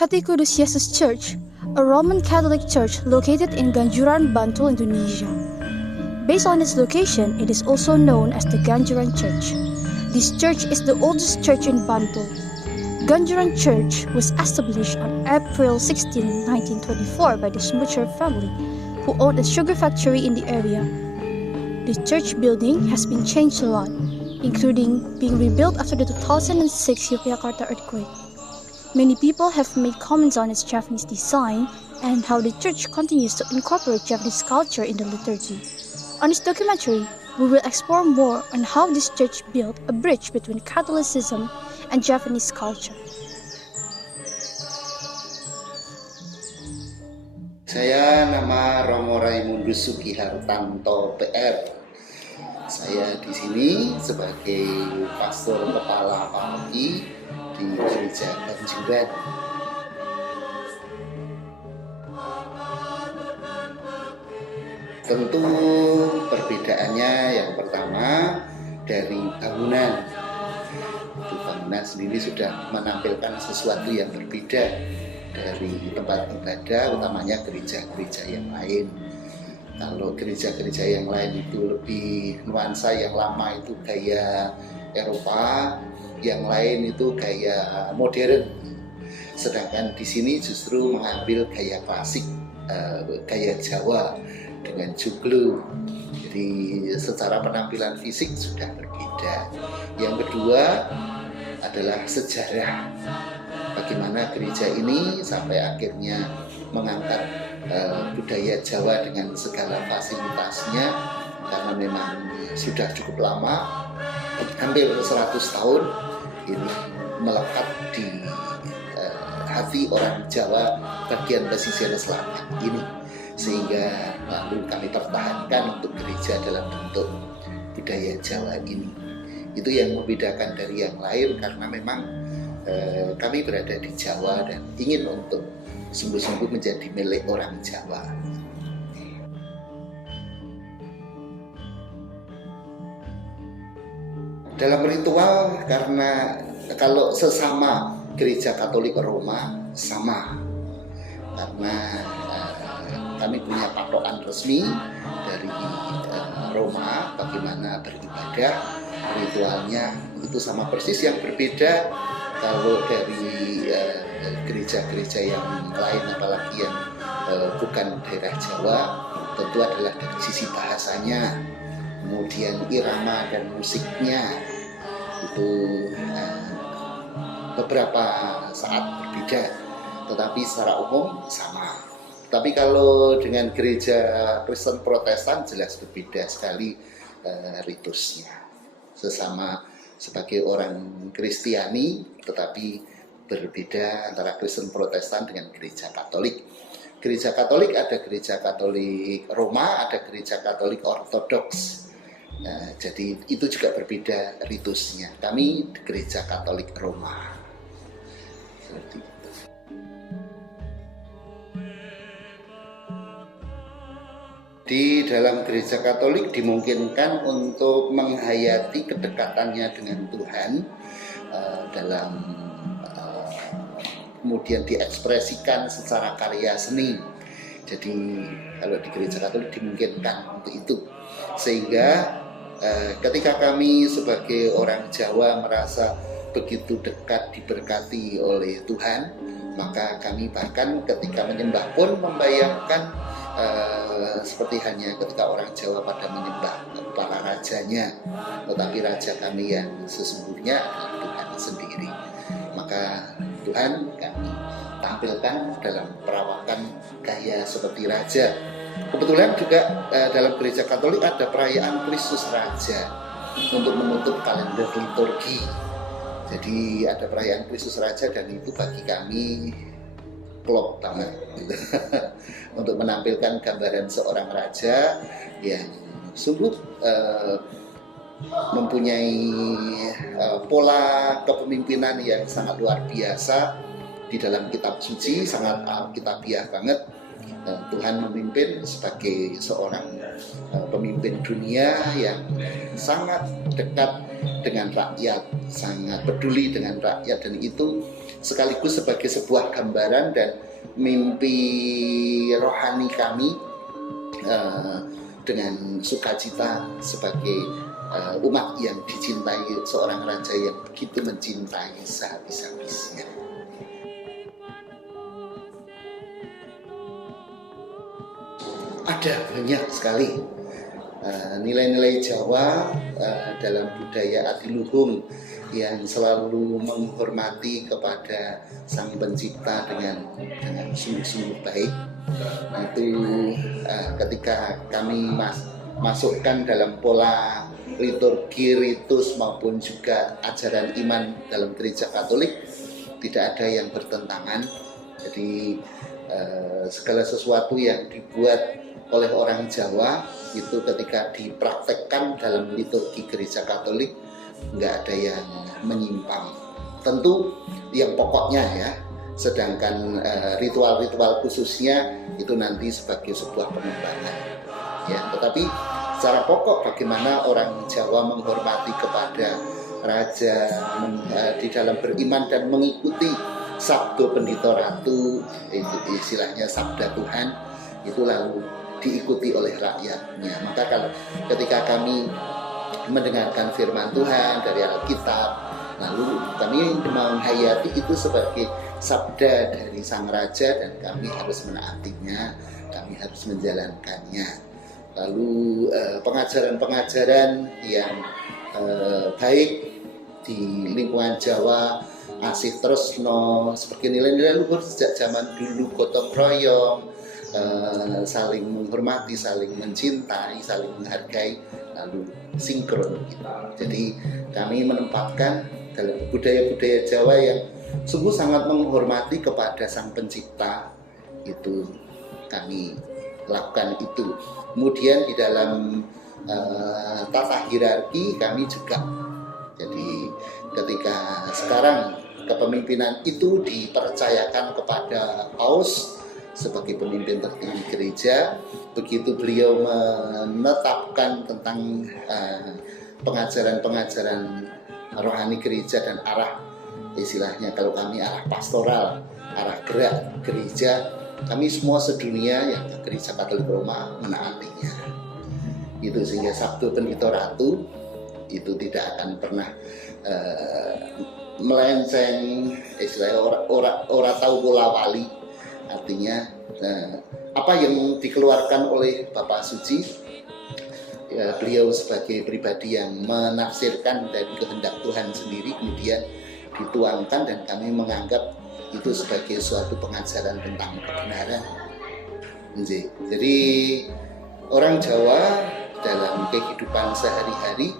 Hati Kudus Yesus Church, a Roman Catholic church located in Ganjuran, Bantul, Indonesia. Based on its location, it is also known as the Ganjuran Church. This church is the oldest church in Bantul. Ganjuran Church was established on April 16, 1924 by the Smucher family, who owned a sugar factory in the area. The church building has been changed a lot, including being rebuilt after the 2006 Yogyakarta earthquake. Many people have made comments on its Japanese design and how the church continues to incorporate Japanese culture in the liturgy. On this documentary, we will explore more on how this church built a bridge between Catholicism and Japanese culture. Saya nama Romo Raimundus Sugihartanto PR. Saya di sini sebagai pastor kepala paroki di Gereja Ganjuran. Tentu perbedaannya yang pertama dari bangunan. Bangunan sendiri sudah menampilkan sesuatu yang berbeda dari tempat ibadah, utamanya gereja-gereja yang lain. Kalau gereja-gereja yang lain itu lebih nuansa yang lama itu gaya Eropa, yang lain itu gaya modern. Sedangkan di sini justru mengambil gaya klasik, gaya Jawa dengan joglo. Jadi secara penampilan fisik sudah berbeda. Yang kedua adalah sejarah. Bagaimana gereja ini sampai akhirnya mengangkat budaya Jawa dengan segala fasilitasnya, karena memang sudah cukup lama, hampir 100 tahun ini melekat di hati orang Jawa bagian pesisir selatan ini, sehingga lalu kami pertahankan untuk gereja dalam bentuk budaya Jawa ini. Itu yang membedakan dari yang lain, karena memang kami berada di Jawa dan ingin untuk sungguh-sungguh menjadi milik orang Jawa. Dalam ritual, karena kalau sesama Gereja Katolik Roma sama, karena kami punya patokan resmi dari Roma bagaimana beribadah, ritualnya itu sama persis. Yang berbeda kalau dari gereja-gereja yang lain, apalagi yang bukan daerah Jawa, tentu adalah dari sisi bahasanya, kemudian irama dan musiknya itu beberapa saat berbeda, tetapi secara umum sama. Tapi kalau dengan gereja Kristen Protestan jelas berbeda sekali ritusnya. Sesama sebagai orang Kristiani, tetapi berbeda antara Kristen Protestan dengan gereja Katolik. Gereja Katolik ada gereja Katolik Roma, ada gereja Katolik Ortodoks. Nah, jadi itu juga berbeda ritusnya. Kami gereja Katolik Roma. Seperti itu. Di dalam gereja Katolik dimungkinkan untuk menghayati kedekatannya dengan Tuhan dalam kemudian diekspresikan secara karya seni. Jadi kalau di gereja Katolik dimungkinkan untuk itu, sehingga ketika kami sebagai orang Jawa merasa begitu dekat diberkati oleh Tuhan, maka kami bahkan ketika menyembah pun membayangkan seperti hanya ketika orang Jawa pada menyembah para rajanya, tetapi raja kami yang sesungguhnya adalah Tuhan sendiri. Maka Tuhan kami tampilkan dalam perawakan gaya seperti raja. Kebetulan juga dalam gereja Katolik ada perayaan Kristus Raja untuk menutup kalender liturgi. Jadi ada perayaan Kristus Raja, dan itu bagi kami klop banget gitu. Untuk menampilkan gambaran seorang raja yang sungguh mempunyai pola kepemimpinan yang sangat luar biasa. Di dalam kitab suci sangat alkitabiah banget. Tuhan memimpin sebagai seorang pemimpin dunia yang sangat dekat dengan rakyat, sangat peduli dengan rakyat, dan itu sekaligus sebagai sebuah gambaran dan mimpi rohani kami dengan sukacita sebagai umat yang dicintai seorang raja yang begitu mencintai sehabis-habisnya. Ada banyak sekali nilai-nilai Jawa dalam budaya adiluhung yang selalu menghormati kepada Sang Pencipta dengan sungguh-sungguh baik. Itu ketika kami masukkan dalam pola liturgi, ritus maupun juga ajaran iman dalam gereja Katolik, tidak ada yang bertentangan. Jadi segala sesuatu yang dibuat oleh orang Jawa itu ketika dipraktekkan dalam liturgi gereja Katolik nggak ada yang menyimpang. Tentu yang pokoknya ya, sedangkan ritual-ritual khususnya itu nanti sebagai sebuah pengembangan ya. Tetapi secara pokok bagaimana orang Jawa menghormati kepada raja di dalam beriman dan mengikuti sabdo pendito ratu, itu istilahnya sabda Tuhan, itu lalu diikuti oleh rakyatnya. Maka kalau ketika kami mendengarkan firman Tuhan dari Alkitab, lalu kami menghayati itu sebagai sabda dari Sang Raja dan kami harus menaatinya, kami harus menjalankannya. Lalu pengajaran-pengajaran yang baik di lingkungan Jawa, asih tresno, sebagai nilai-nilai luhur sejak zaman dulu, gotong royong, saling menghormati, saling mencintai, saling menghargai, lalu sinkron gitu. Jadi kami menempatkan dalam budaya-budaya Jawa yang sungguh sangat menghormati kepada Sang Pencipta, itu kami lakukan itu. Kemudian di dalam tata hierarki kami juga, jadi ketika sekarang kepemimpinan itu dipercayakan kepada paus sebagai pemimpin tertinggi gereja, begitu beliau menetapkan tentang pengajaran-pengajaran rohani gereja dan arah, istilahnya kalau kami arah pastoral, arah gerak gereja, kami semua sedunia yang ke gereja Katolik Roma menaatinya. Itu sehingga sabdo pendito ratu itu tidak akan pernah melenceng, istilahnya ora tahu bola wali. Artinya apa yang dikeluarkan oleh Bapak Suci, ya, beliau sebagai pribadi yang menafsirkan dari kehendak Tuhan sendiri kemudian dituangkan dan kami menganggap itu sebagai suatu pengajaran tentang kebenaran. Jadi orang Jawa dalam kehidupan sehari-hari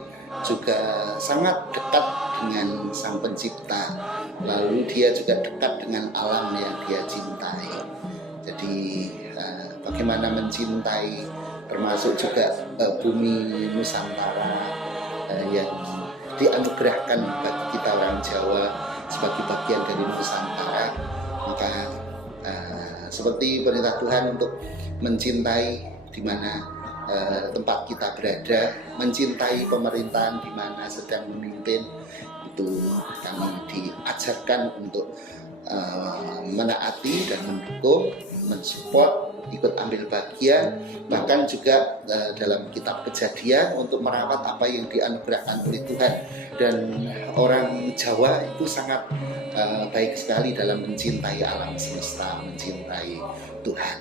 juga sangat dekat dengan Sang Pencipta, lalu dia juga dekat dengan alam yang dia cintai. Jadi bagaimana mencintai termasuk juga bumi Nusantara yang dianugerahkan bagi kita orang Jawa sebagai bagian dari Nusantara. Maka seperti perintah Tuhan untuk mencintai di mana tempat kita berada, mencintai pemerintahan di mana sedang memimpin, itu kami diajarkan untuk menaati dan mendukung, mensupport, ikut ambil bagian, bahkan juga dalam kitab Kejadian untuk merawat apa yang dianugerahkan oleh Tuhan. Dan orang Jawa itu sangat baik sekali dalam mencintai alam semesta, mencintai Tuhan.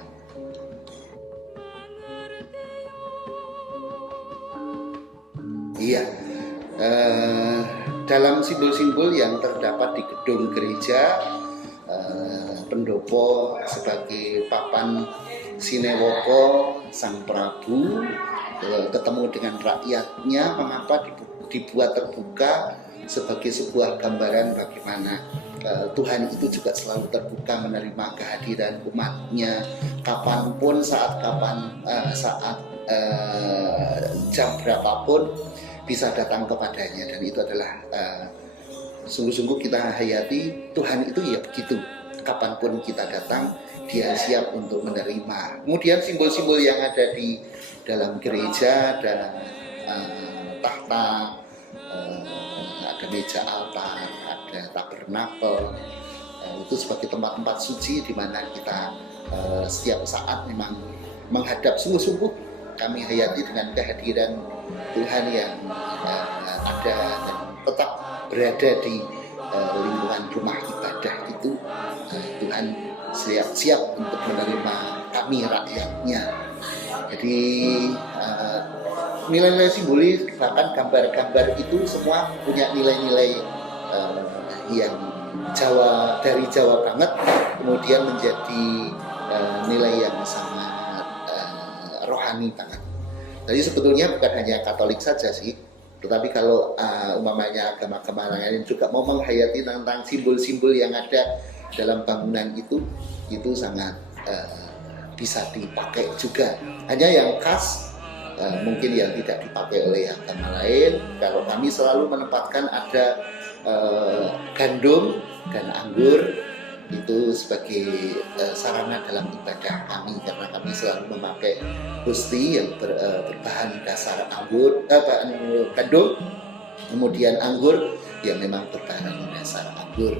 Iya, dalam simbol-simbol yang terdapat di gedung gereja, pendopo sebagai papan sinewoko Sang Prabu ketemu dengan rakyatnya, mengapa dibuat terbuka sebagai sebuah gambaran bagaimana Tuhan itu juga selalu terbuka menerima kehadiran umatnya kapanpun, saat jam berapapun bisa datang kepadanya. Dan itu adalah sungguh-sungguh kita hayati Tuhan itu ya begitu, kapanpun kita datang dia siap untuk menerima. Kemudian simbol-simbol yang ada di dalam gereja, ada tahta, ada meja altar, ada tabernakel, itu sebagai tempat-tempat suci di mana kita setiap saat memang menghadap sungguh-sungguh kami hayati dengan kehadiran Tuhan yang ada dan tetap berada di lingkungan rumah ibadah itu. Tuhan siap untuk menerima kami rakyatnya. Jadi nilai-nilai simbolis bahkan gambar-gambar itu semua punya nilai-nilai yang dari Jawa banget, kemudian menjadi nilai yang sangat rohani banget. Jadi sebetulnya bukan hanya Katolik saja sih, tetapi kalau umpamanya agama-agama lain juga mau menghayati tentang simbol-simbol yang ada dalam bangunan itu sangat bisa dipakai juga. Hanya yang khas mungkin yang tidak dipakai oleh agama lain. Kalau kami selalu menempatkan ada gandum dan anggur itu sebagai sarana dalam ibadah kami, karena kami selalu memakai hosti yang berbahan dasar gandum, kemudian anggur yang memang berbahan dasar anggur.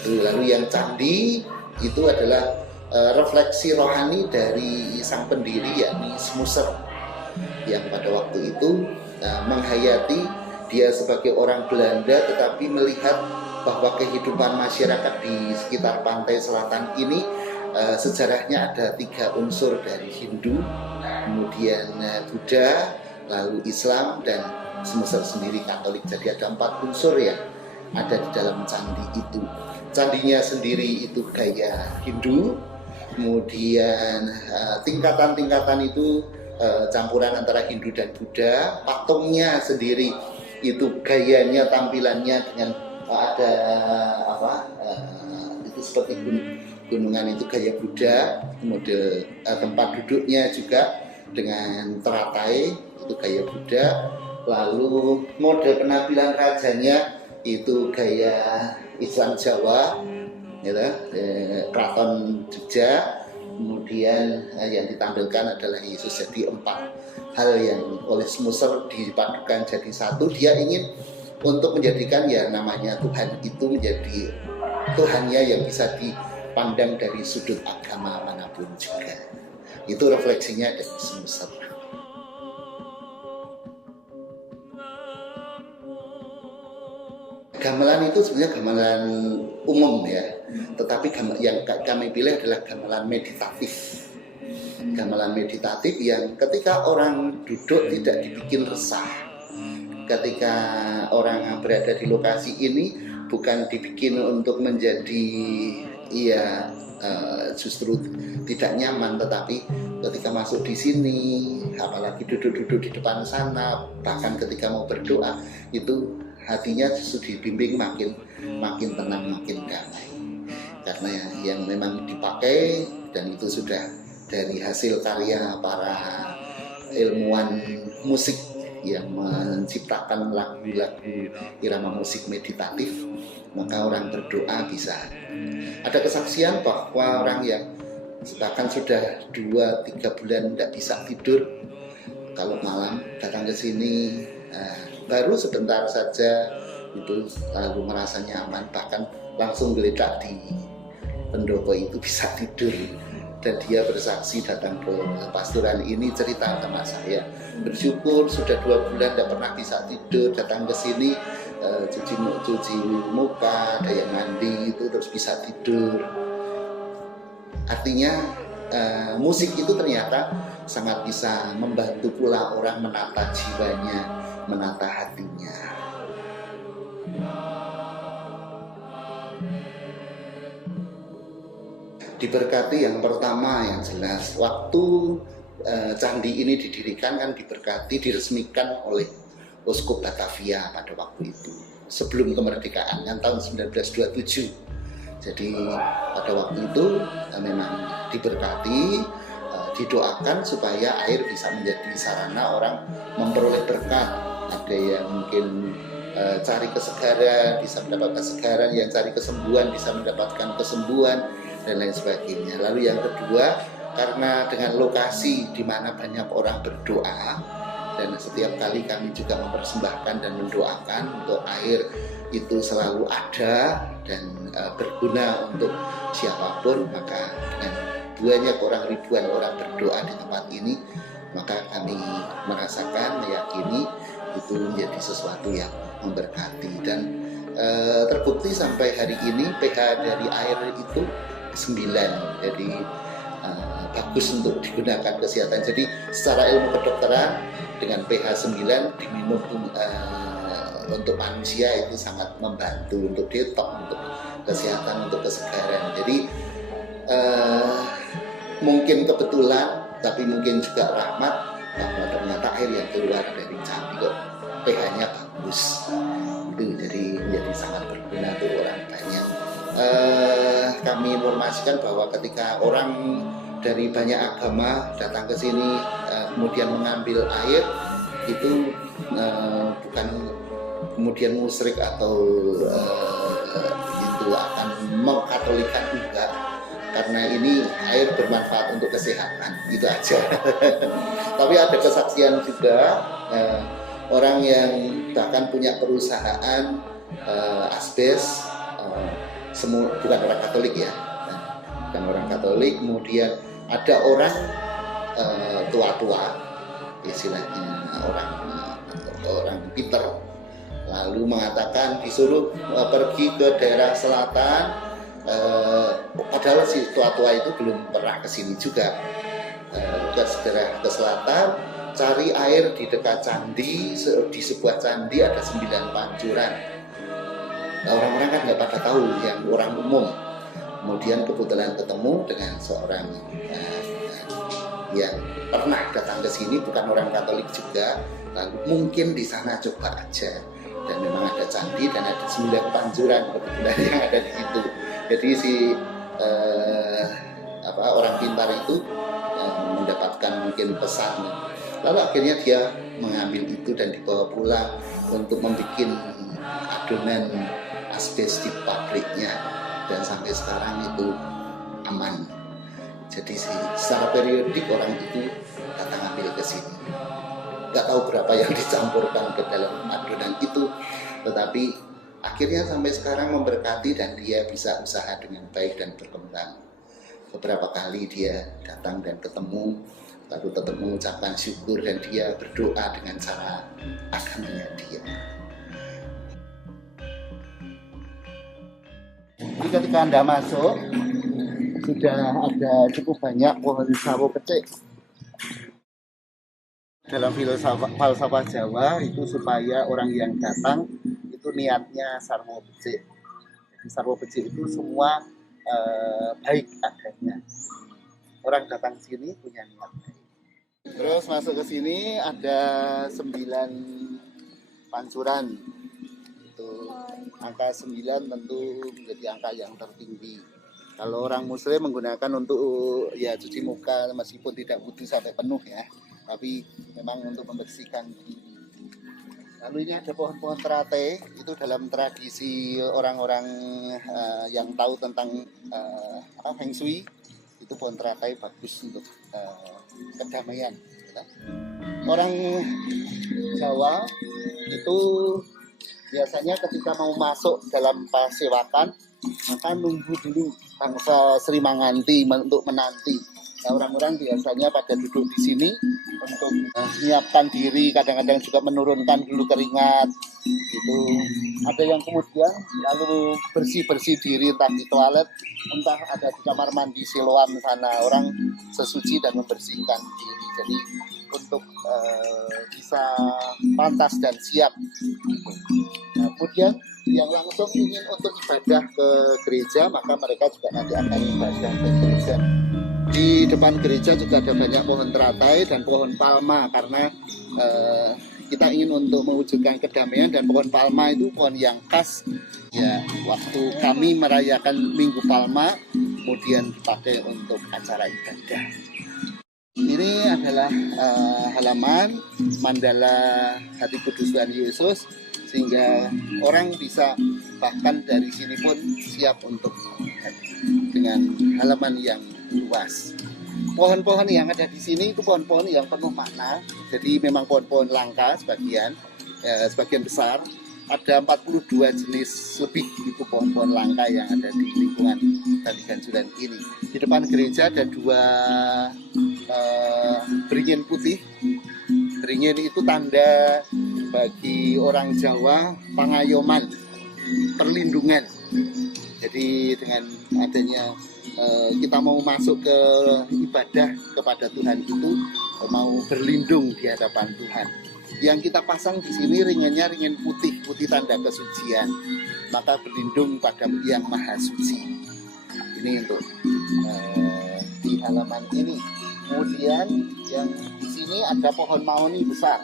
Itu lalu yang candi itu adalah refleksi rohani dari sang pendiri, yakni Smuser, yang pada waktu itu menghayati dia sebagai orang Belanda tetapi melihat bahwa kehidupan masyarakat di sekitar pantai selatan ini sejarahnya ada 3 unsur dari Hindu, kemudian Buddha, lalu Islam, dan Smuser sendiri Katolik. Jadi ada 4 unsur yang ada di dalam candi itu. Candinya sendiri itu gaya Hindu, kemudian tingkatan-tingkatan itu campuran antara Hindu dan Buddha. Patungnya sendiri itu gayanya, tampilannya dengan ada itu seperti gunungan itu gaya Buddha, kemudian tempat duduknya juga dengan teratai itu gaya Buddha, lalu model penampilan rajanya itu gaya Islam Jawa, gitu, Keraton Jogja. Kemudian yang ditampilkan adalah Yesus. Jadi 4 hal yang oleh Smuser dipadukan jadi satu. Dia ingin untuk menjadikan ya namanya Tuhan itu menjadi Tuhannya yang bisa dipandang dari sudut agama manapun juga. Itu refleksinya dari Smuser. Gamelan itu sebenarnya gamelan umum ya, tetapi yang kami pilih adalah gamelan meditatif. Gamelan meditatif yang ketika orang duduk tidak dibikin resah. Ketika orang berada di lokasi ini bukan dibikin untuk menjadi justru tidak nyaman, tetapi ketika masuk di sini, apalagi duduk-duduk di depan sana, bahkan ketika mau berdoa itu hatinya justru dibimbing makin tenang, makin damai. Karena yang memang dipakai dan itu sudah dari hasil karya para ilmuwan musik yang menciptakan lagu-lagu irama musik meditatif, maka orang berdoa bisa. Ada kesaksian bahwa orang yang bahkan sudah 2-3 bulan tidak bisa tidur, kalau malam datang ke sini baru sebentar saja itu lalu merasa nyaman, bahkan langsung geletak di pendopo itu bisa tidur. Dan dia bersaksi datang ke pastoran ini, cerita sama saya, bersyukur sudah 2 bulan tidak pernah bisa tidur, datang ke sini cuci muka, ada yang mandi itu terus bisa tidur. Artinya musik itu ternyata sangat bisa membantu pula orang menata jiwanya, menata hatinya. Diberkati yang pertama yang jelas, waktu candi ini didirikan kan diberkati, diresmikan oleh Uskup Batavia pada waktu itu sebelum kemerdekaan kan tahun 1927. Jadi pada waktu itu memang diberkati, didoakan supaya air bisa menjadi sarana orang memperoleh berkat. Ada yang mungkin cari kesegaran bisa mendapatkan kesegaran, yang cari kesembuhan bisa mendapatkan kesembuhan, dan lain sebagainya. Lalu yang kedua, karena dengan lokasi di mana banyak orang berdoa, dan setiap kali kami juga mempersembahkan dan mendoakan untuk air itu selalu ada dan berguna untuk siapapun. Maka dengan banyak orang, ribuan orang berdoa di tempat ini, maka kami merasakan, meyakini itu menjadi sesuatu yang memberkati. Dan terbukti sampai hari ini pH dari air itu 9, jadi bagus untuk digunakan kesehatan. Jadi secara ilmu kedokteran dengan pH 9 diminum untuk manusia itu sangat membantu untuk detox, untuk kesehatan, untuk kesegaran. Jadi mungkin kebetulan, tapi mungkin juga rahmat bahwa ternyata air yang keluar dari candi kok pH-nya bagus. Itu jadi menjadi sangat berguna untuk orang banyak. Kami informasikan bahwa ketika orang dari banyak agama datang ke sini kemudian mengambil air itu bukan kemudian musyrik atau itu akan mengkatolikan, enggak, karena ini air bermanfaat untuk kesehatan, gitu aja. Tapi ada kesaksian juga orang yang bahkan punya perusahaan asbes, bukan orang Katolik ya, bukan orang Katolik, kemudian ada orang tua-tua, istilahnya orang pinter, lalu mengatakan disuruh pergi ke daerah selatan, padahal si tua-tua itu belum pernah ke sini juga, ke selatan, cari air di dekat candi, di sebuah candi ada 9 pancuran. Orang-orang kan nggak pada tahu, yang orang umum. Kemudian kebetulan ketemu dengan seorang yang pernah datang ke sini, bukan orang Katolik juga, lalu mungkin di sana coba aja. Dan memang ada candi dan ada 9 pancuran kebetulan yang ada di situ. Jadi si orang pintar itu mendapatkan mungkin pesan, lalu akhirnya dia mengambil itu dan dibawa pulang untuk membuat adonan asbes di pabriknya, dan sampai sekarang itu aman. Jadi secara periodik orang itu datang ambil ke sini. Nggak tahu berapa yang dicampurkan ke dalam adonan itu, tetapi akhirnya sampai sekarang memberkati dan dia bisa usaha dengan baik dan berkembang. Beberapa kali dia datang dan ketemu, lalu tetap mengucapkan syukur dan dia berdoa dengan cara agamanya dia. Jadi ketika Anda masuk, sudah ada cukup banyak pohon sawo kecil. Dalam falsafah Jawa itu supaya orang yang datang itu niatnya sarwo becik. Jadi sarwo becik itu semua baik adanya. Orang datang sini punya niat baik. Terus masuk ke sini ada 9 pancuran. Itu angka 9 tentu menjadi angka yang tertinggi. Kalau orang Muslim menggunakan untuk ya cuci muka, meskipun tidak butuh sampai penuh ya, tapi memang untuk membersihkan diri. Lalu ini ada pohon-pohon teratai, itu dalam tradisi orang-orang yang tahu tentang Feng Shui, itu pohon teratai bagus untuk kedamaian. Orang Jawa itu biasanya ketika mau masuk dalam pasewakan, maka nunggu dulu bangsa Sri Manganti untuk menanti. Nah, orang-orang biasanya pada duduk di sini untuk menyiapkan diri, kadang-kadang juga menurunkan dulu keringat. Gitu. Ada yang kemudian lalu bersih-bersih diri, entah di toilet, entah ada di kamar mandi Siloam sana, orang sesuci dan membersihkan diri. Jadi untuk bisa pantas dan siap. Gitu. Nah, kemudian yang langsung ingin untuk ibadah ke gereja, maka mereka juga nanti akan ibadah ke gereja. Di depan gereja juga ada banyak pohon teratai dan pohon palma, karena kita ingin untuk mewujudkan kedamaian, dan pohon palma itu pohon yang khas ya waktu kami merayakan Minggu Palma, kemudian dipakai untuk acara ibadah. Ini adalah halaman mandala Hati Kudus Tuhan Yesus, sehingga orang bisa bahkan dari sini pun siap untuk dengan halaman yang luas. Pohon-pohon yang ada di sini itu pohon-pohon yang penuh makna. Jadi memang pohon-pohon langka sebagian besar. Ada 42 jenis lebih itu pohon-pohon langka yang ada di lingkungan Candi Ganjuran ini. Di depan gereja ada 2 beringin putih. Beringin itu tanda bagi orang Jawa pangayoman, perlindungan. Jadi dengan adanya kita mau masuk ke ibadah kepada Tuhan itu mau berlindung di hadapan Tuhan. Yang kita pasang di sini ringannya ringin putih, putih tanda kesucian. Maka berlindung pada Yang Maha Suci. Ini untuk di halaman ini. Kemudian yang di sini ada pohon mahoni besar.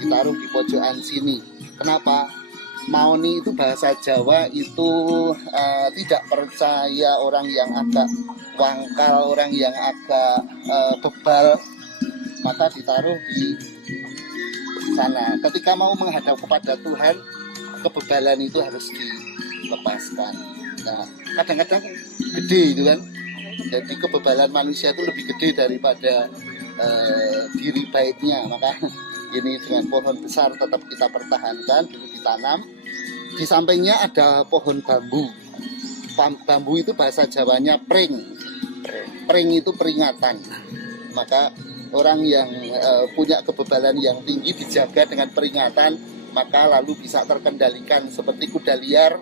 Ditaruh di pojokan sini. Kenapa? Mahoni itu bahasa Jawa itu tidak percaya, orang yang agak wangkal, orang yang agak bebal, maka ditaruh di sana. Ketika mau menghadap kepada Tuhan, kebebalan itu harus dilepaskan. Nah, kadang-kadang gede itu kan. Jadi kebebalan manusia itu lebih gede daripada diri baiknya. Maka ini dengan pohon besar tetap kita pertahankan, dulu ditanam. Di sampingnya ada pohon bambu. Bambu itu bahasa Jawanya pring. Pring itu peringatan. Maka orang yang punya kebebalan yang tinggi dijaga dengan peringatan, maka lalu bisa terkendalikan seperti kuda liar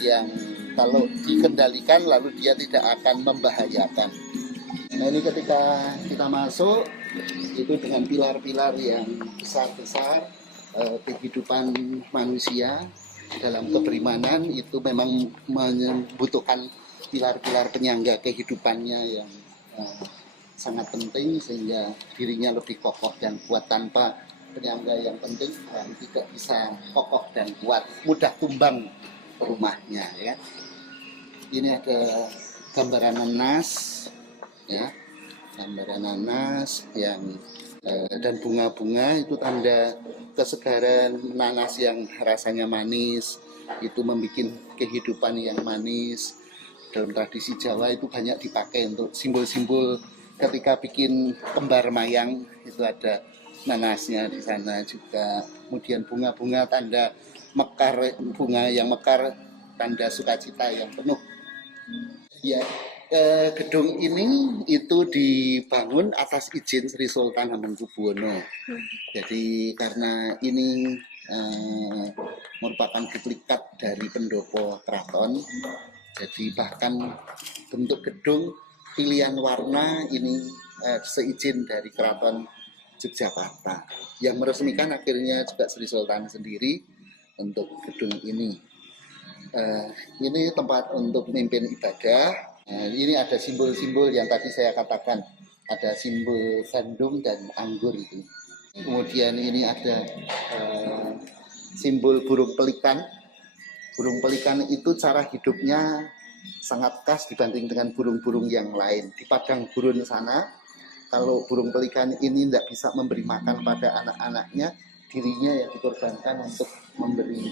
yang kalau dikendalikan lalu dia tidak akan membahayakan. Nah, ini ketika kita masuk itu dengan pilar-pilar yang besar-besar, kehidupan manusia dalam keberimanan itu memang membutuhkan pilar-pilar penyangga kehidupannya yang sangat penting, sehingga dirinya lebih kokoh dan kuat. Tanpa penyangga yang penting tidak bisa kokoh dan kuat, mudah tumbang rumahnya, ya. Ini ada gambaran nanas, ya, gambaran nanas yang dan bunga-bunga itu tanda kesegaran. Nanas yang rasanya manis itu membuat kehidupan yang manis. Dalam tradisi Jawa itu banyak dipakai untuk simbol-simbol. Ketika bikin kembar mayang itu ada nanasnya di sana juga. Kemudian bunga-bunga tanda mekar, bunga yang mekar tanda sukacita yang penuh. Ya, gedung ini itu dibangun atas izin Sri Sultan Hamengkubuwono. Jadi karena ini merupakan duplikat dari pendopo keraton, jadi bahkan bentuk gedung, pilihan warna ini seizin dari Keraton Yogyakarta. Yang meresmikan akhirnya juga Sri Sultan sendiri untuk gedung ini. Ini tempat untuk memimpin ibadah. Ini ada simbol-simbol yang tadi saya katakan, ada simbol gandum dan anggur itu. Kemudian ini ada simbol burung pelikan. Burung pelikan itu cara hidupnya sangat khas dibanding dengan burung-burung yang lain. Di padang gurun sana, kalau burung pelikan ini tidak bisa memberi makan pada anak-anaknya, dirinya yang dikorbankan untuk memberi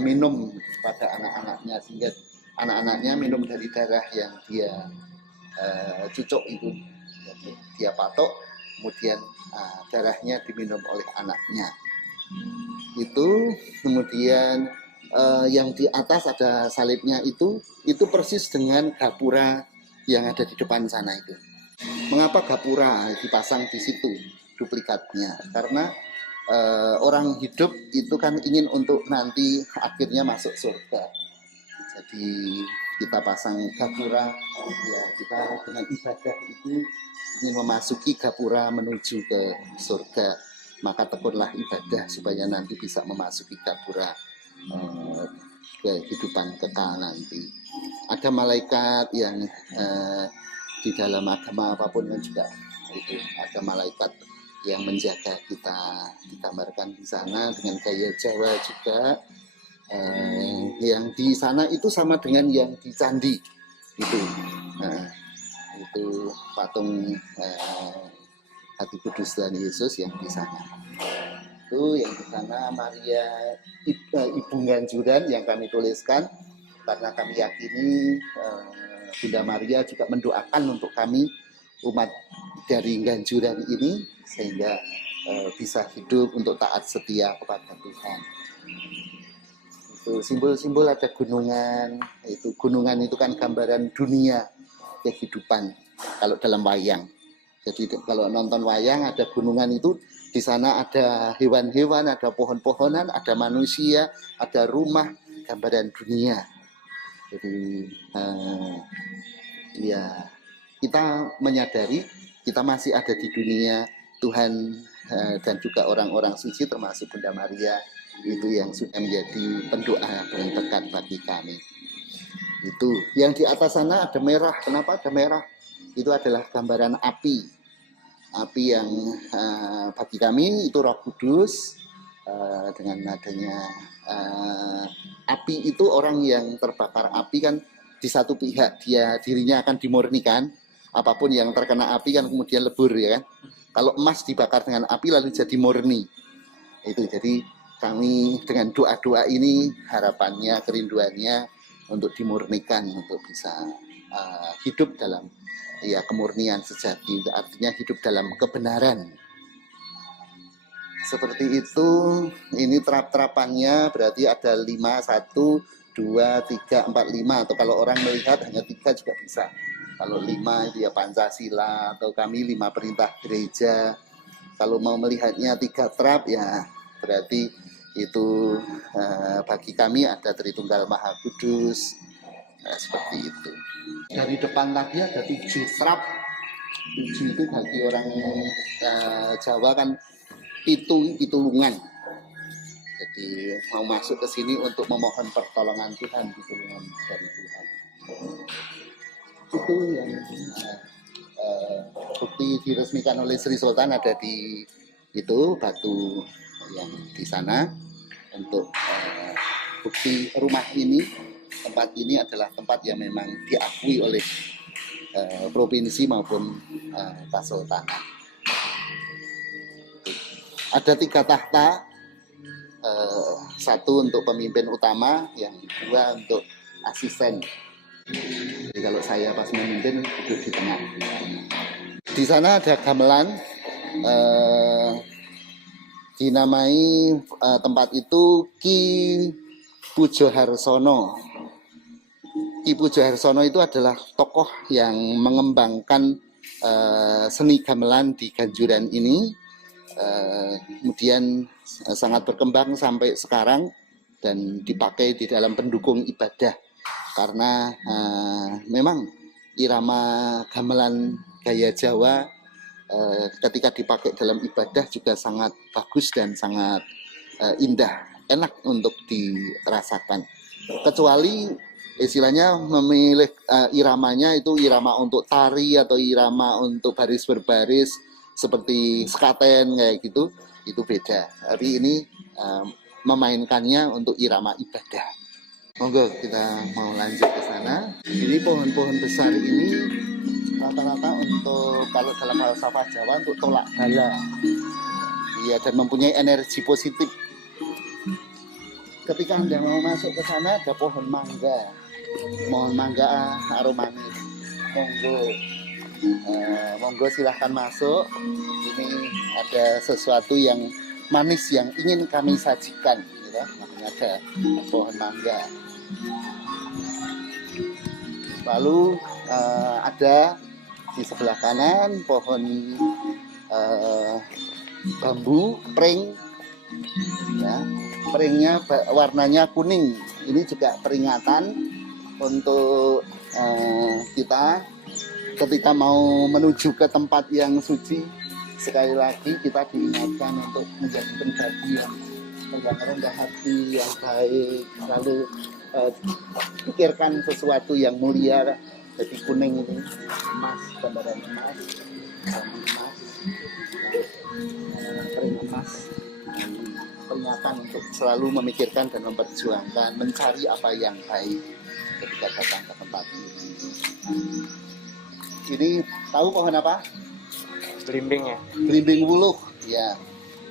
minum pada anak-anaknya, sehingga anak-anaknya minum dari darah yang dia cucuk itu. Jadi dia patok, kemudian darahnya diminum oleh anaknya. Itu kemudian yang di atas ada salibnya itu persis dengan gapura yang ada di depan sana itu. Mengapa gapura dipasang di situ duplikatnya? Karena orang hidup itu kan ingin untuk nanti akhirnya masuk surga. Jadi kita pasang gapura, ya kita dengan ibadah itu ingin memasuki gapura menuju ke surga. Maka tekunlah ibadah supaya nanti bisa memasuki gapura kehidupan kekal nanti. Ada malaikat yang di dalam agama apapun juga itu ada malaikat yang menjaga kita, digambarkan di sana dengan gaya Jawa juga. Yang di sana itu sama dengan yang di candi itu. Itu patung Hati Kudus dan Yesus yang di sana. Itu yang di sana Maria Ibu Ganjuran yang kami tuliskan, karena kami yakini Bunda Maria juga mendoakan untuk kami umat dari Ganjuran ini sehingga bisa hidup untuk taat setia kepada Tuhan. Itu simbol-simbol, ada gunungan. Gunungan itu kan gambaran dunia kehidupan kalau dalam wayang. Jadi kalau nonton wayang ada gunungan itu, di sana ada hewan-hewan, ada pohon-pohonan, ada manusia, ada rumah, gambaran dunia. Jadi ya kita menyadari kita masih ada di dunia Tuhan, dan juga orang-orang suci termasuk Bunda Maria itu yang sudah menjadi pendoa paling dekat bagi kami. Itu yang di atas sana ada merah. Kenapa ada merah? Itu adalah gambaran api yang bagi kami itu Roh Kudus. Dengan adanya api itu, orang yang terbakar api kan di satu pihak dirinya akan dimurnikan. Apapun yang terkena api kan kemudian lebur, ya kan. Kalau emas dibakar dengan api lalu jadi murni. Itu jadi kami dengan doa-doa ini harapannya, kerinduannya untuk dimurnikan, untuk bisa hidup dalam kemurnian sejati, artinya hidup dalam kebenaran. Seperti itu. Ini terap-terapannya berarti ada 5, 1, 2, 3, 4, 5, atau kalau orang melihat hanya 3 juga bisa. Kalau 5 itu ya Pancasila, atau kami 5 perintah gereja. Kalau mau melihatnya 3 terap ya berarti itu bagi kami ada Tritunggal Maha Kudus. Seperti itu. Dari depan tadi ada 7 terap. 7 itu bagi orang Jawa kan pitulungan. Jadi mau masuk ke sini untuk memohon pertolongan Tuhan, pitulungan dari Tuhan. Itu yang bukti diresmikan oleh Sri Sultan ada di itu batu yang di sana untuk bukti rumah ini, tempat ini adalah tempat yang memang diakui oleh provinsi maupun Kesultanan. Ada 3 tahta, 1 untuk pemimpin utama, yang 2 untuk asisten. Jadi kalau saya pas memimpin duduk di tengah. Di sana ada gamelan, dinamai tempat itu Ki Pujo Harsono. Ki Pujo Harsono itu adalah tokoh yang mengembangkan seni gamelan di Ganjuran ini. Kemudian sangat berkembang sampai sekarang dan dipakai di dalam pendukung ibadah. Karena memang irama gamelan gaya Jawa ketika dipakai dalam ibadah juga sangat bagus dan sangat indah, enak untuk dirasakan. Kecuali istilahnya memilih iramanya itu irama untuk tari atau irama untuk baris berbaris seperti sekaten kayak gitu, itu beda. Tapi ini memainkannya untuk irama ibadah. Monggo kita mau lanjut ke sana. Ini pohon-pohon besar ini rata-rata untuk, kalau dalam falsafah Jawa, untuk tolak bala. Iya, dan mempunyai energi positif. Ketika Anda mau masuk ke sana ada pohon mangga. Pohon mangga aromanis. Monggo silahkan masuk. Ini ada sesuatu yang manis yang ingin kami sajikan. Ya, namanya ada pohon mangga. Lalu ada di sebelah kanan pohon bambu pring, ya, pringnya warnanya kuning. Ini juga peringatan untuk kita ketika mau menuju ke tempat yang suci. Sekali lagi kita diingatkan untuk menjadi pribadi yang rendah hati, yang baik, lalu pikirkan sesuatu yang mulia. Jadi kuning ini emas, gambaran emas, pering emas, peringatan untuk selalu memikirkan dan memperjuangkan, mencari apa yang baik ketika datang ke tempat ini. Ini tahu pohon apa? Belimbing ya? Belimbing wuluh, ya.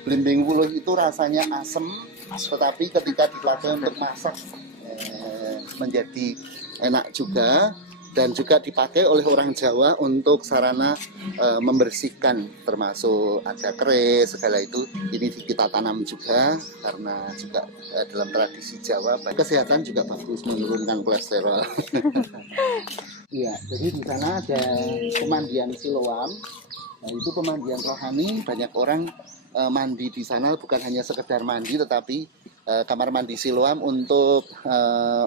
Belimbing wuluh itu rasanya asam, tetapi ketika dipakai untuk masak menjadi enak juga. dan juga dipakai oleh orang Jawa untuk sarana membersihkan, termasuk ada keris segala itu. Ini kita tanam juga karena juga dalam tradisi Jawa kesehatan juga bagus, menurunkan kolesterol. Iya, jadi di sana ada pemandian Siloam. Nah, itu pemandian rohani, banyak orang mandi di sana, bukan hanya sekedar mandi tetapi kamar mandi Siloam untuk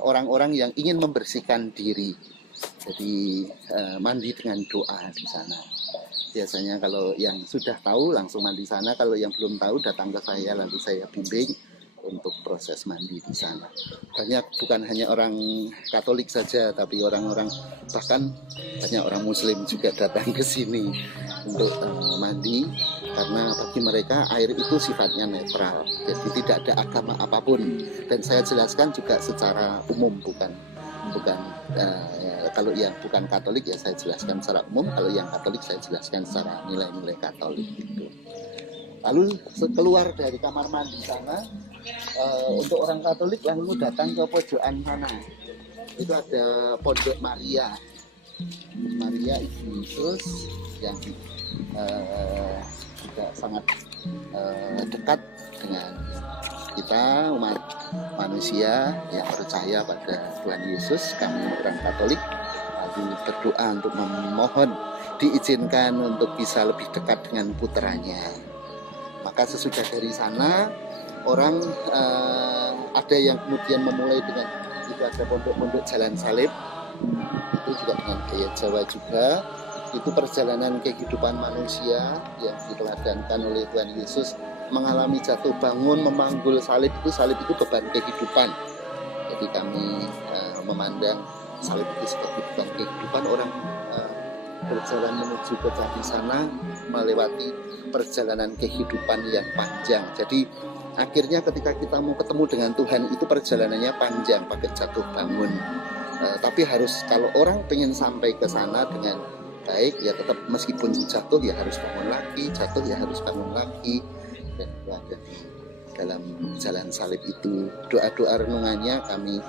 orang-orang yang ingin membersihkan diri. Jadi mandi dengan doa di sana. Biasanya kalau yang sudah tahu langsung mandi sana, kalau yang belum tahu datang ke saya lalu saya bimbing untuk proses mandi di sana. Banyak, bukan hanya orang Katolik saja, tapi orang-orang, bahkan banyak orang Muslim juga datang ke sini untuk mandi, karena bagi mereka air itu sifatnya netral, jadi tidak ada agama apapun. Dan saya jelaskan juga secara umum, bukan kalau yang bukan Katolik ya saya jelaskan secara umum, kalau yang Katolik saya jelaskan secara nilai-nilai Katolik gitu. Lalu keluar dari kamar mandi sana, untuk orang Katolik lalu datang ke pojokan sana. Itu ada Pondok Maria Ibu Yesus yang juga sangat dekat dengan kita umat manusia yang percaya pada Tuhan Yesus. Kami orang Katolik lalu berdoa untuk memohon diizinkan untuk bisa lebih dekat dengan putranya. Maka sesudah dari sana orang ada yang kemudian memulai dengan itu, ada pondok-pondok Jalan Salib, itu juga dengan gaya Jawa juga. Itu perjalanan kehidupan manusia yang diteladankan oleh Tuhan Yesus, mengalami jatuh bangun, memanggul salib itu beban kehidupan. Jadi kami memandang salib itu sebagai beban kehidupan. Orang berjalan menuju ke candi sana melewati perjalanan kehidupan yang panjang. Jadi akhirnya ketika kita mau ketemu dengan Tuhan itu perjalanannya panjang, pakai jatuh bangun. Tapi harus, kalau orang pengen sampai ke sana dengan baik ya tetap meskipun jatuh ya harus bangun lagi, jatuh ya harus bangun lagi. Dan itu ada di dalam Jalan Salib itu. Doa-doa renungannya kami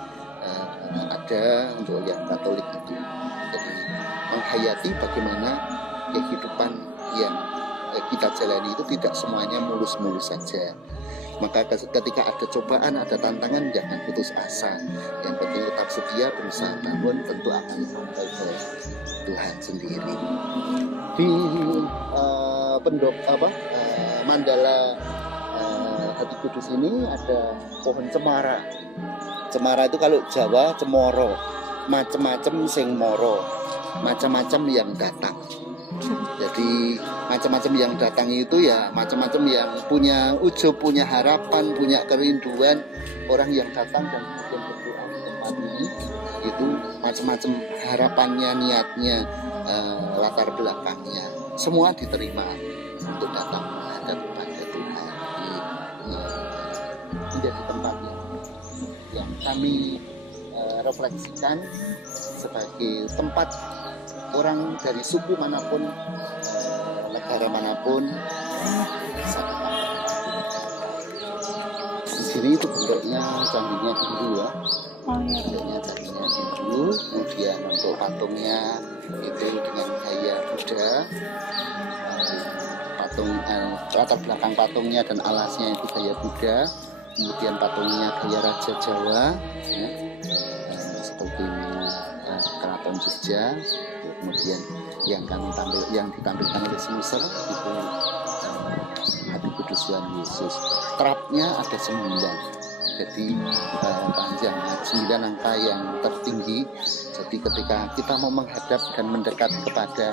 ada untuk yang Katolik itu. Jadi menghayati bagaimana kehidupan yang kita jalani itu tidak semuanya mulus-mulus saja. Maka ketika ada cobaan, ada tantangan, jangan putus asa. Yang penting tetap setia, berusaha bangun, tentu akan sampai ke Tuhan sendiri. Di Mandala Hati Kudus ini ada pohon cemara. Cemara itu kalau Jawa cemoro, macam-macam sing moro, macam-macam yang datang. Jadi macam-macam yang datang itu ya macam-macam yang punya ujub, punya harapan, punya kerinduan. Orang yang datang dan kemudian berdoa di tempat ini itu macam-macam harapannya, niatnya, latar belakangnya, semua diterima untuk datang menghadap kepada Tuhan. Menjadi tempat yang kami refleksikan sebagai tempat orang dari suku manapun, negara manapun bisa datang. Di sini itu bentuknya candinya Hindu ya. Bentuknya candinya Hindu, kemudian untuk patungnya itu dengan gaya Buddha. Patung latar belakang patungnya dan alasnya itu gaya Buddha. Kemudian patungnya gaya Raja Jawa ya. Seperti Keraton Jogja. Kemudian yang ditampilkan oleh Smuser itu Hati Kudus Tuhan Yesus. Trapnya ada 9, jadi panjang 9 angka yang tertinggi. Jadi ketika kita mau menghadap dan mendekat kepada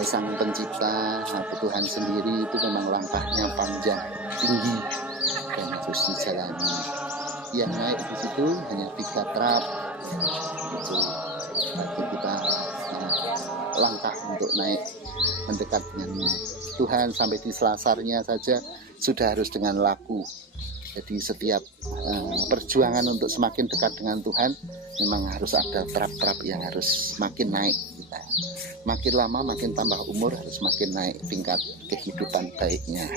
Sang Pencipta, Tuhan sendiri, itu memang langkahnya panjang, tinggi dan harus dijalani. Yang naik di situ hanya 3 trap. Itu bagi kita langkah untuk naik mendekat dengan Tuhan. Sampai di selasarnya saja sudah harus dengan laku. Jadi setiap perjuangan untuk semakin dekat dengan Tuhan memang harus ada trap-trap yang harus makin naik kita. Makin lama makin tambah umur harus makin naik tingkat kehidupan baiknya.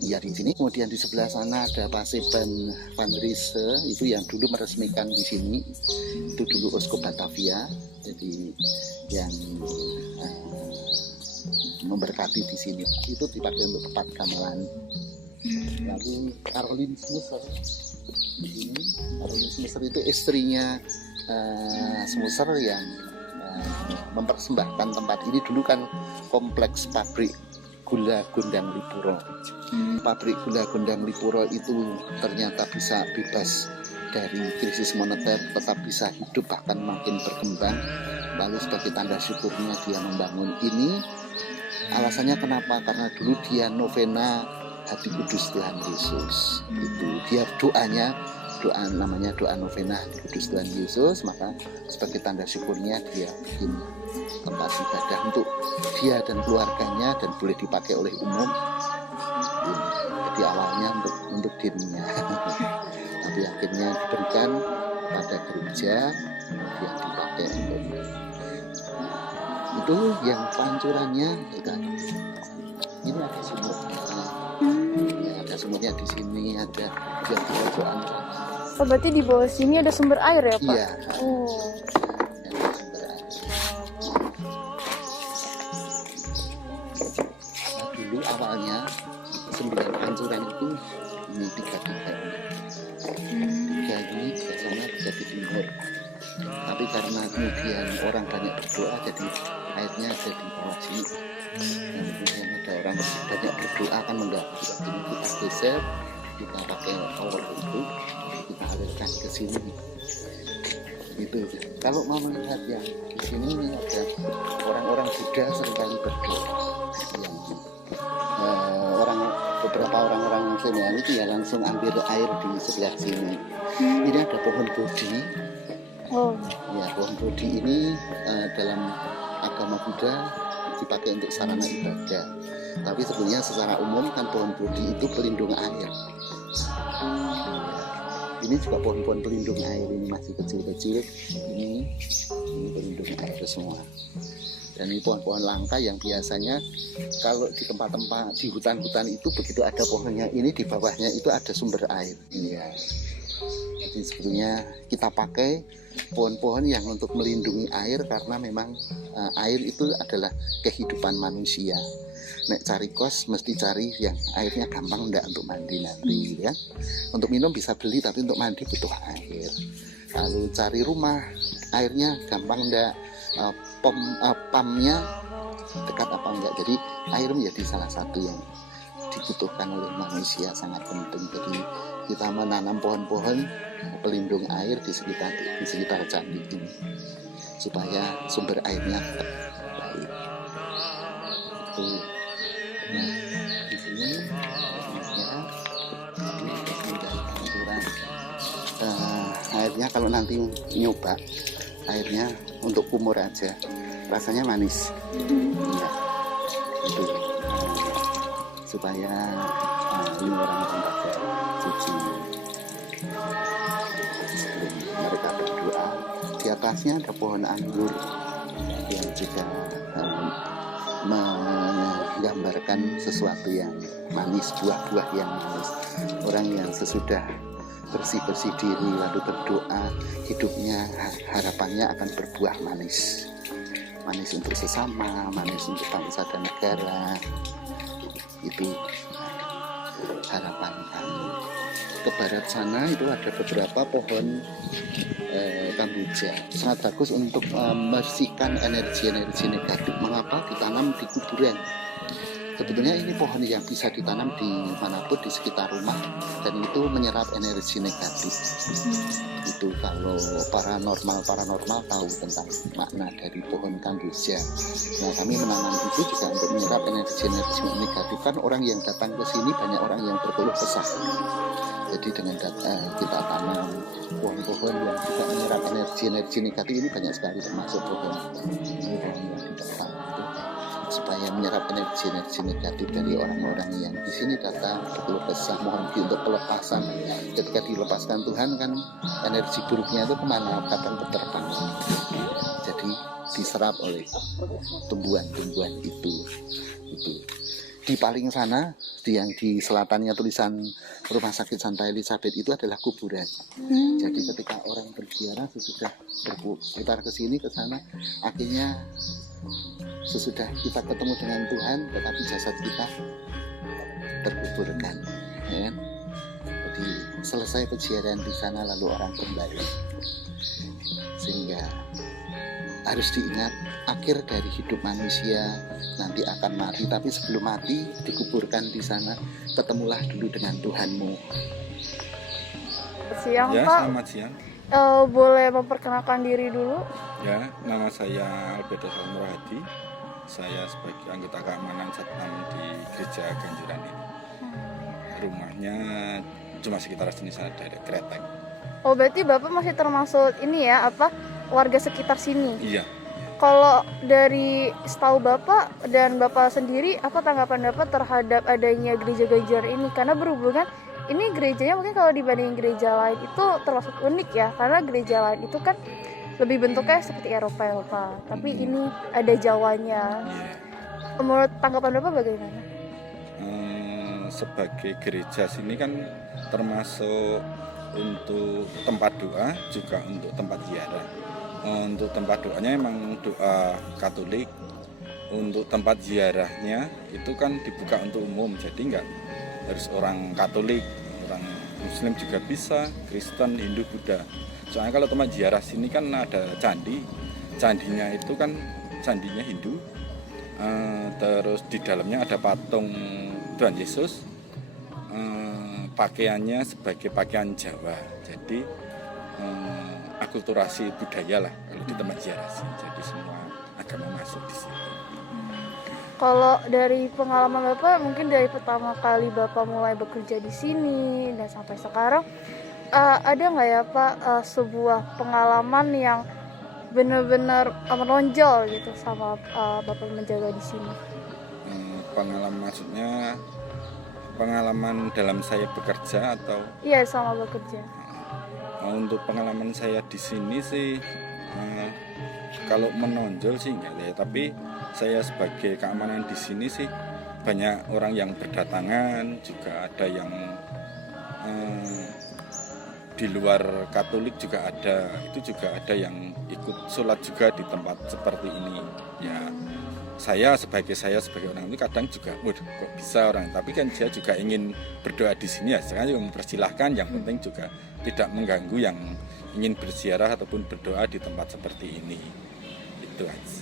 Ya di sini, kemudian di sebelah sana ada Paseban Van Riese, itu yang dulu meresmikan di sini. Itu dulu Uskup Batavia. seperti yang memberkati di sini. Itu dipakai untuk tempat gamelan. Lalu Caroline Smusser ini, Caroline Smusser itu istrinya Smusser yang mempersembahkan tempat ini. Dulu kan kompleks pabrik gula Gondang Lipuro. Pabrik gula Gondang Lipuro itu ternyata bisa bebas dari krisis moneter, tetap bisa hidup bahkan makin berkembang. Lalu sebagai tanda syukurnya dia membangun ini. Alasannya kenapa? Karena dulu dia novena Hati Kudus Tuhan Yesus. Itu dia doa namanya doa novena Hati Kudus Tuhan Yesus. Maka sebagai tanda syukurnya dia bikin tempat ibadah untuk dia dan keluarganya dan boleh dipakai oleh umum. Jadi awalnya untuk dirinya, tapi akhirnya diberikan pada gereja, kemudian dipakai untuk itu. Yang pancurannya ini ada sumurnya, ya, ada sumurnya di sini, ada di pojokan. Oh, berarti di bawah sini ada sumber air ya, Pak? Iya. Oh. Ada sumber air. Nah, dulu awalnya 9 pancuran itu ini 3 ini biasanya bisa di timur, tapi karena kemudian orang banyak berdoa jadi airnya ada di bawah sini. Dan kemudian ada orang banyak berdoa kan mengganggu, ini kita geser, kita pakai power itu, kita alirkan ke sini. Gitu. Kalau mau melihat yang di sini ini ada orang-orang Buddha seringkali berdoa. Beberapa orang-orang Muslim itu ya langsung ambil air di sebelah sini. Ini ada pohon bodhi. Oh. Ya, pohon bodhi ini dalam agama Buddha dipakai untuk sarana ibadah. Tapi sebenarnya secara umum kan pohon bodhi itu pelindung air. Ini juga pohon-pohon pelindung air, ini masih kecil-kecil. Ini pelindung air semua. Dan ini pohon-pohon langka yang biasanya kalau di tempat-tempat di hutan-hutan itu begitu ada pohonnya ini di bawahnya itu ada sumber air. Ya. Jadi sebetulnya kita pakai pohon-pohon yang untuk melindungi air karena memang air itu adalah kehidupan manusia. Nek cari kos mesti cari yang airnya gampang enggak untuk mandi nanti ya. Untuk minum bisa beli tapi untuk mandi butuh air. Lalu cari rumah airnya gampang enggak, pumpnya dekat apa enggak. Jadi air menjadi salah satu yang dibutuhkan oleh manusia, sangat penting. Jadi kita menanam pohon-pohon pelindung air di sekitar candi ini supaya sumber airnya tetap baik. Itu. Nah, di sini airnya kalau nanti nyoba airnya untuk kumur aja rasanya manis. Ya, itu supaya ini orang-orang pada suci sebelum mereka berdoa. Di atasnya ada pohon anggur yang juga menggambarkan sesuatu yang manis, buah-buah yang manis. Orang yang sesudah bersih-bersih diri lalu berdoa, hidupnya harapannya akan berbuah manis. Manis untuk sesama, manis untuk bangsa dan negara. Itu harapan kami. Ke barat sana itu ada beberapa pohon kamboja, sangat bagus untuk membersihkan energi-energi negatif. Mengapa ditanam di kuburan? Sebetulnya ini pohon yang bisa ditanam di manapun di sekitar rumah dan itu menyerap energi negatif. Itu kalau paranormal tahu tentang makna dari pohon kamboja. Nah, kami menanam itu juga untuk menyerap energi-energi negatif. Kan orang yang datang ke sini banyak orang yang berkeluh kesah. Jadi dengan kita tanam pohon-pohon yang juga menyerap energi-energi negatif ini banyak sekali, termasuk pohon ini yang di depan itu, supaya menyerap energi-energi negatif dari orang-orang yang di sini datang berkeluh kesah, mohon untuk pelepasan. Ketika dilepaskan Tuhan kan energi buruknya itu kemana? Kadang berterbang. Jadi diserap oleh tumbuhan-tumbuhan itu. di paling sana, yang di selatannya tulisan Rumah Sakit Santa Elizabeth itu adalah kuburan. Jadi ketika orang berziarah sesudah berputar ke sini ke sana, akhirnya sesudah kita ketemu dengan Tuhan, tetapi jasad kita terkuburkan. Ya. Jadi selesai peziarahan di sana lalu orang kembali. Sehingga harus diingat, akhir dari hidup manusia nanti akan mati, tapi sebelum mati dikuburkan di sana, ketemulah dulu dengan Tuhanmu. Siang Ya, Pak, selamat siang. boleh memperkenalkan diri dulu? Ya, nama saya Albedo Salmurhadi. Saya sebagai anggota keamanan Satpam di Gereja Ganjuran ini. Rumahnya cuma sekitar sini, saya dari Kretek. Oh, berarti Bapak masih termasuk ini ya, warga sekitar sini. Iya. Kalau dari setahu Bapak dan Bapak sendiri, apa tanggapan Bapak terhadap adanya gereja Ganjuran ini? Karena berhubungan ini gerejanya mungkin kalau dibandingin gereja lain itu termasuk unik ya, karena gereja lain itu kan lebih bentuknya seperti Eropa, tapi ini ada Jawanya. Iya. Menurut tanggapan Bapak bagaimana? Sebagai gereja sini kan termasuk untuk tempat doa, juga untuk tempat ziarah. Untuk tempat doanya emang doa Katolik. Untuk tempat ziarahnya itu kan dibuka untuk umum, jadi nggak harus orang Katolik, orang Muslim juga bisa, Kristen, Hindu, Buddha. Soalnya kalau tempat ziarah sini kan ada candi, candinya itu kan candinya Hindu, terus di dalamnya ada patung Tuhan Yesus, pakaiannya sebagai pakaian Jawa, jadi akulturasi budaya lah kalau di tempat ziarah sini, jadi semua agama masuk di situ. Kalau dari pengalaman Bapak, mungkin dari pertama kali Bapak mulai bekerja di sini dan sampai sekarang, ada nggak ya Pak sebuah pengalaman yang benar-benar menonjol gitu sama Bapak menjaga di sini? Pengalaman maksudnya pengalaman dalam saya bekerja atau? Iya, sama bekerja. Untuk pengalaman saya di sini sih, kalau menonjol sih enggak ya, tapi saya sebagai keamanan di sini sih banyak orang yang berdatangan, juga ada yang di luar Katolik juga ada, itu juga ada yang ikut sholat juga di tempat seperti ini. Ya, saya sebagai orang itu kadang juga, waduh kok bisa orang, tapi kan dia juga ingin berdoa di sini ya, sekarang juga mempersilahkan, yang penting juga tidak mengganggu yang ingin berziarah ataupun berdoa di tempat seperti ini. Itu aja.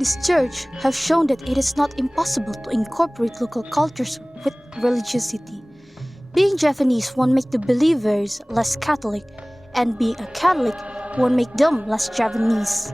This church have shown that it is not impossible to incorporate local cultures with religiosity. Being Javanese won't make the believers less Catholic, and being a Catholic won't make them less Javanese.